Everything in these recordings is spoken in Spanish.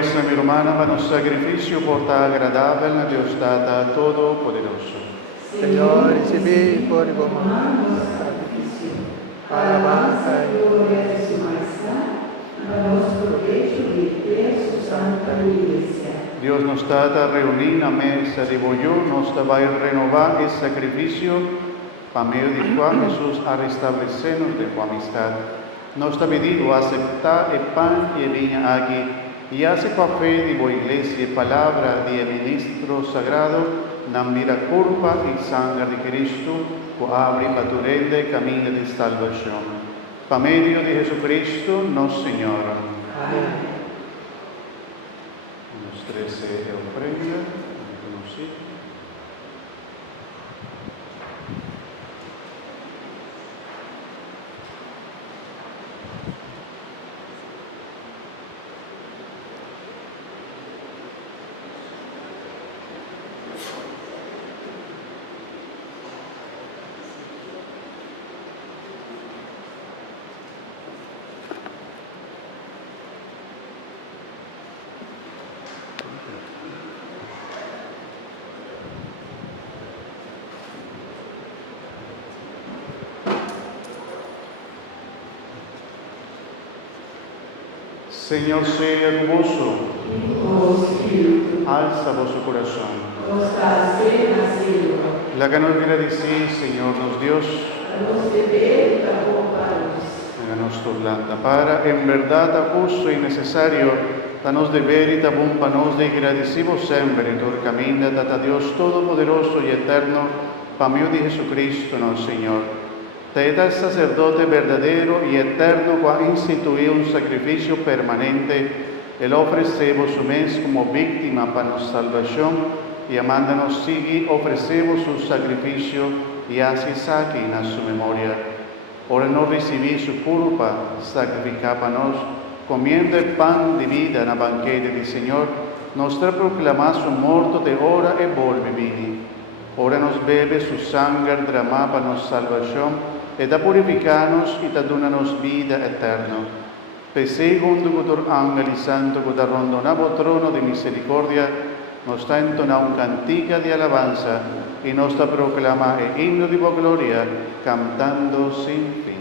questa mi romana, ma un sacrificio porta agradable a Dios Tata Todopoderoso. Señor, recibid por vos sacrificio, alabanza y gloria de su majestad, para los provechos de su santa iglesia. Dios nos Tata reunir a mesa de bollo, nos va a renovar el sacrificio, para medio de Juan Jesús a restablecernos de tu amistad. Nos ha pedido aceptar el pan y el vino aquí, y hace papel de tu iglesia, palabra de ministro sagrado, non mira culpa y sangre de Cristo, que abre paturende camino de salvación. Pa medio de Jesucristo, nuestro Señor. Amén. Los 13 ofrenda, Señor sea con vos, alza vuestro corazón. La que nos quiera decir, Señor, nos Dios, háganos torlanda para, en verdad, justo y necesario, danos de verita, buen panos de agradecimos siempre, por camino, data Dios Todopoderoso y Eterno, pa medio de Jesucristo, nuestro Señor. Te da el sacerdote verdadero y eterno que instituido un sacrificio permanente, el ofrecemos su mes como víctima para nuestra salvación y amándonos sigue, ofrecemos su sacrificio y así saquen a su memoria. Ahora no recibí su culpa, sacrificábanos, comiendo el pan de vida en la banquete del Señor, nos proclama su muerto de hora y volve vini. Ahora nos bebe su sangre derramada para nuestra salvación, e da purificarnos y da donarnos vida eterna. Per segundo cotor angeli santo que da rondonavo trono de misericordia, nos da entonar un cantica de alabanza y nos da proclamar el himno de tu gloria, cantando sin fin.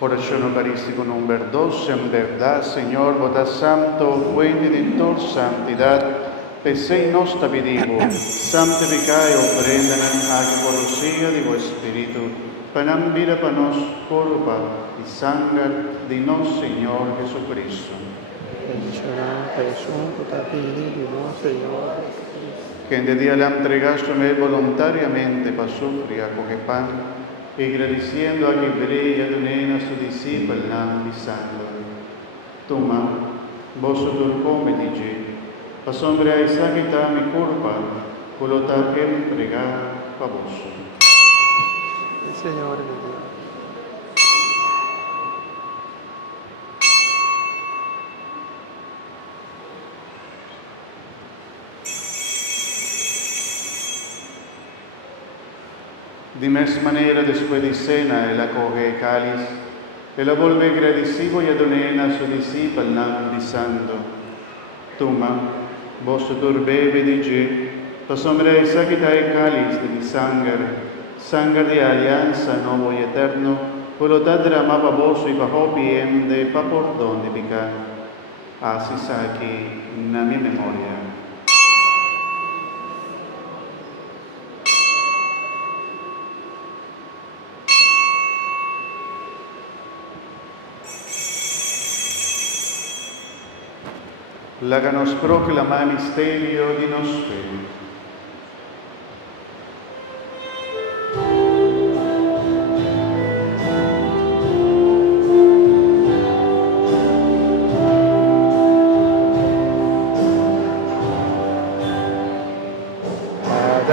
Oración eucarística número 2, en verdad, Señor, vota santo, fuente de toda santidad, pesei nos pedimos, santificai ofrendan a que por rocío de vuestro Espíritu, para vida para nos culpa y sangre de nuestro Señor Jesucristo. bendicionar presunta fili di nuestro Señor Jesucristo. que en de día le entregaste voluntariamente para sufrir a coger pan, y agradeciendo a que brilla de una su discípula nam diciendo, toma, vos tu come dici, pa sombra a esa que ta mi culpa, volota que entregar pa vos. El Señor le diga. De mesma maneira, después de cena, él acoge el cáliz, y lo vuelve agradecido y adonena a su discípulo, nam diciendo, toma, vos tu bebe dice, pa sombra esa que ta el cáliz de mi sangre de alianza nuevo y eterno, por lo tanto derramaba vos y bajo bien de pa perdón de pecado. Así sa aquí, na mi memoria. Láganos proclamar misterio de nos fe. Ad